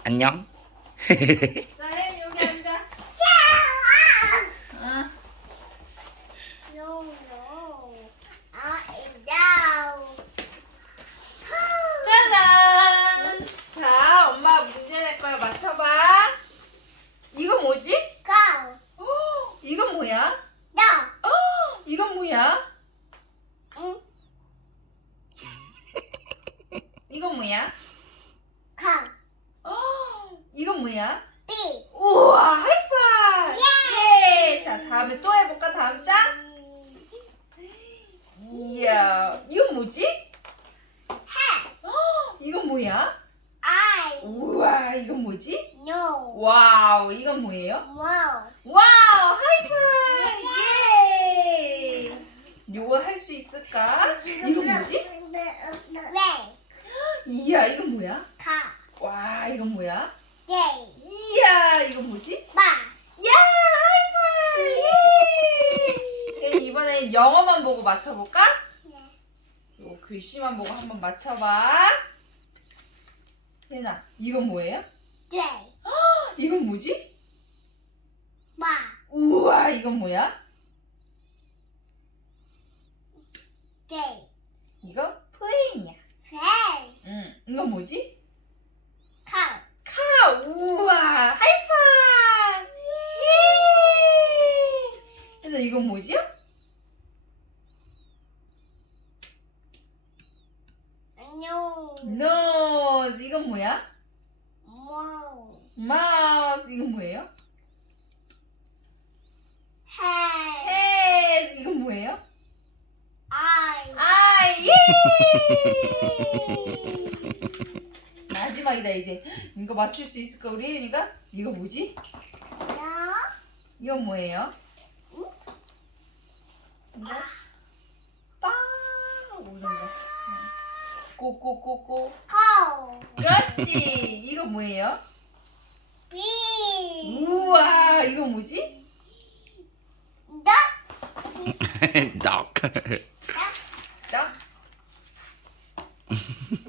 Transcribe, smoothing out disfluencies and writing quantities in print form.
안녕. 자, 혜연이 여기 앉아. 어. No, no. No. 짜잔. 자, 엄마 문제 낼 거야. 맞춰봐. 이거 뭐지? Go. 이건 뭐야? No. 이건 뭐야? 응. 이건 뭐야? Come. 이건 뭐야? B. 우와, 하이파이브! 예! 자, 다음에 또 해볼까? 다음 장? 이야, 이건 뭐지? Hat. 이건 뭐야? I. 우와, 이건 뭐지? No. 와우, 이건 뭐예요? Wow. 와우, 하이파이브! 예! 요거 할 수 있을까? 이건 뭐지? Ray. 이야, 이건 뭐야? Car. 와, 이건 뭐야? J. 이야, 이건 뭐지? Bar. 야, 하이파이브! 예! 이번엔 영어만 보고 맞춰볼까? 요 글씨만 보고 한번 맞춰봐. 혜나, 이건 뭐예요? J. 이건 뭐지? Bar. 우와, 이건 뭐야? J. 이거 플레인이야. Hey. 이건 뭐지? Car. 카, 우와, 하이파이브! 예! 혜나, 이건 뭐지요? No. 노즈, 이건 뭐야? Wow. 마우스, 이건 뭐예요? Hey. 헤드, 이건 뭐예요? I. 아, 예! 마지막이다, 이제. 이거 맞출 수 있을까, 우리 혜윤이가? 이거 뭐지? No. 이건 뭐예요? 이거? 빵! 오는 거. 꼬꼬꼬꼬. Coal. 그렇지! 이거 뭐예요? B. 우와! 이거 뭐지? Duck. Dog. Duck. 나?